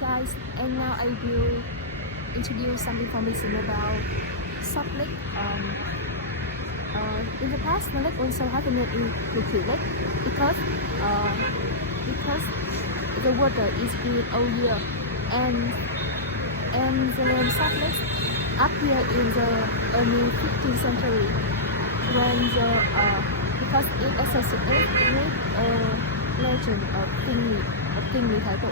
guys, and now I will introduce some information about Salt Lake. In the past, the lake also had the name Liquid Lake because uh, because the water is clean all year, and the name Salt Lake appeared in the early 15th century when the because it associated with a legend of King Thái Tổ.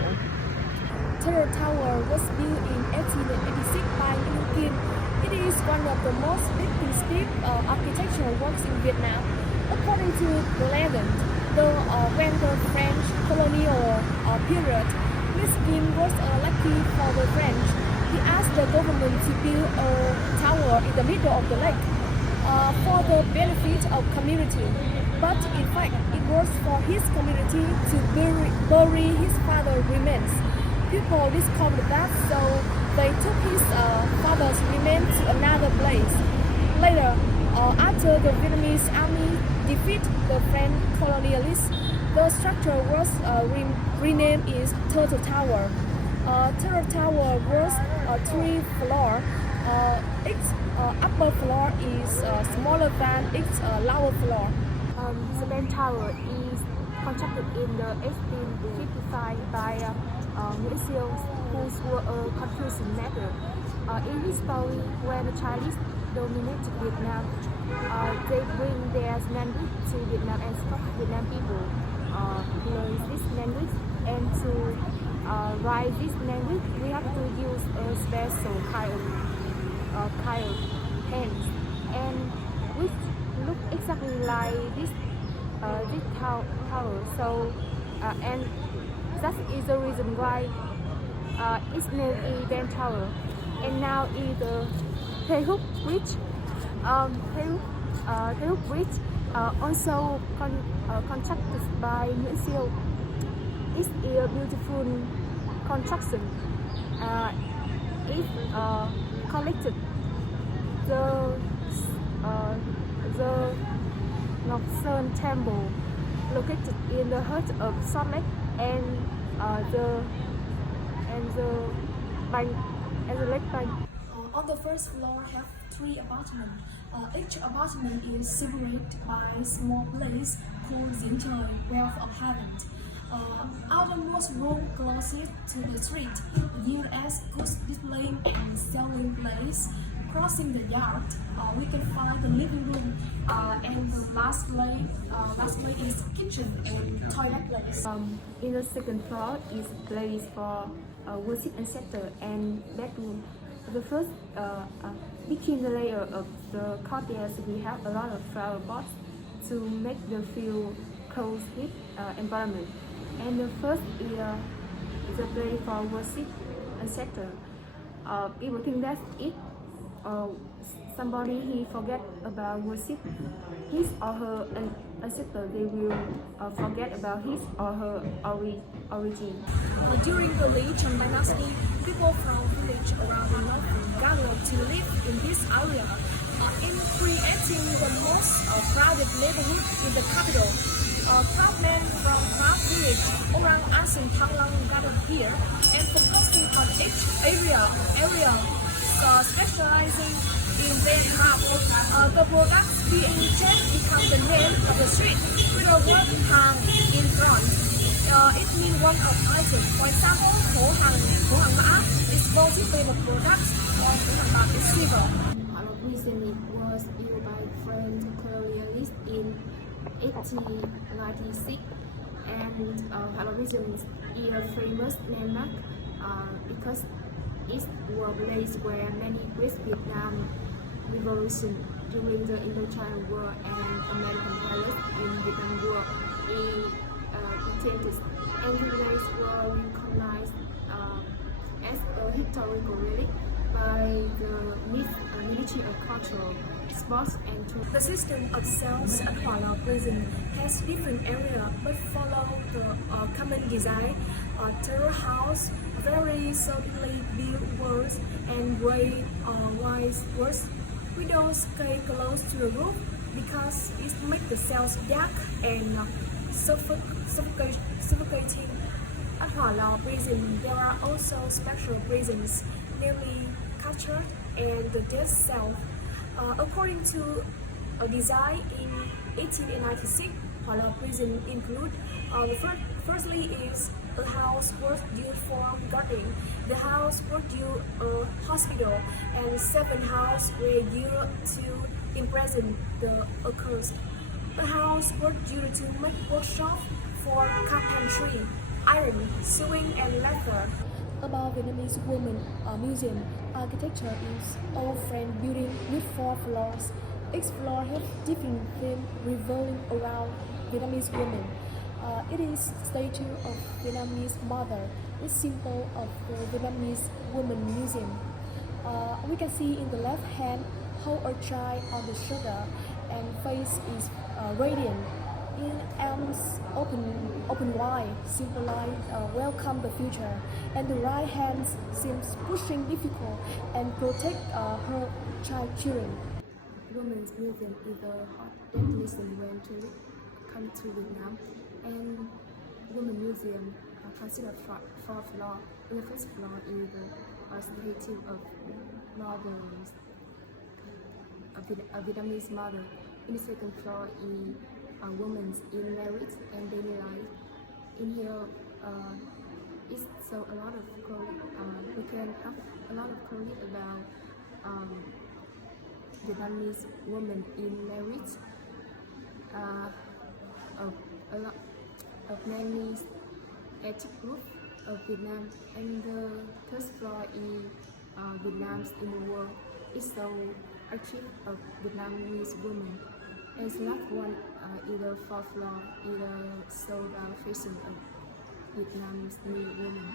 Terror Tower was built in 1886 by New Kim. It is one of the most distinctive architectural works in Vietnam. According to the legend, when the French colonial period, Miss Kim was lucky for the French. He asked the government to build a tower in the middle of the lake for the benefit of community. But in fact, it was for his community to bury his father's remains. People discovered that, so they took his father's remains to another place. Later, after the Vietnamese army defeated the French colonialists, the structure was renamed as Turtle Tower. Turtle Tower was 3 floors. Its upper floor is smaller than its lower floor. The main tower is constructed in the 1855 by Nguyễn Siêu, who were a Confucian matter. In his story, when the Chinese dominated Vietnam, they bring their language to Vietnam and stop Vietnam people learn this language, and to write this language, we have to use a special kind of pens, and which look exactly like this tower. So and that is the reason why its name is Ben Tower. And now is the Thê Húc Bridge. Thê Húc Bridge also constructed by Nguyễn Siêu. It's a beautiful construction. It collected the Ngọc Sơn Temple located in the heart of Salt Lake, and the lake bank. On the first floor have 3 apartments. Each apartment is separated by a small place called Giếng Trời, Wealth of Heaven. Outermost room closest to the street, used as goods displaying and selling place. Crossing the yard, we can find the living room, and the last place is kitchen and toilet place. In the second floor is place for worship and shelter and bedroom. The first, between the layer of the courtyards, we have a lot of flower pots to make the feel close with environment. And the first is a place for worship and shelter. People think that it somebody he forget about worship his or her ancestor, they will forget about his or her origin. During the Lý Trần dynasty, people from village around the north gathered to live in this area, in creating the most crowded neighborhood in the capital. Craftsmen from Craft village around Asin Thăng Long gathered here and focusing on each area. Specializing in their craft, the products being changed become the name of the street with a word Hàng in front. It means one of items. For example, Khổ Hàng Mã is mostly famous products, or Khổ Hàng Bạc is silver. Recently was built by French colonialists in 1896, and Halovision is a famous landmark because it was a place where many great Vietnam Revolution during the Indochina War and American pilots in Vietnam War in 1880s, and the place were recognized as a historical relic by the Ministry of Cultural, Sports and Tourism. The system of cells at Hỏa Lò prison has different areas but follow the common design. Terror house, very solidly built walls and white walls. Windows stay close to the roof because it makes the cells dark and suffocating. At Hỏa Lò prison, there are also special prisons, namely capture and the death cell. According to a design in 1896, Hỏa Lò prison include firstly is a house was used for guarding, the house was used a hospital, and 7 houses were used to imprison the accused. A house was used to make workshop for carpentry, iron, sewing, and leather. About Vietnamese women museum, architecture is old frame building with 4 floors. Each floor has different themes revolving around Vietnamese women. It is statue of Vietnamese mother, the symbol of the Vietnamese women museum. We can see in the left hand hold a child on the shoulder and face is radiant. In arms open wide, symbolize welcome the future, and the right hand seems pushing difficult and protect her children. Women's Museum is a hot destination when tourists come to Vietnam, and Women's Museum considered 4th floor. In the first floor is a statue of mothers, a Vietnamese mother. In the second floor is a woman in marriage and daily life. In here, it's so a lot of we can have a lot of story about Vietnamese women in marriage. A lot of many ethnic groups of Vietnam, and the third floor is Vietnam's in the world. It's so archive of Vietnamese women. And the last one, either 4th floor, either so fashion of Vietnamese women.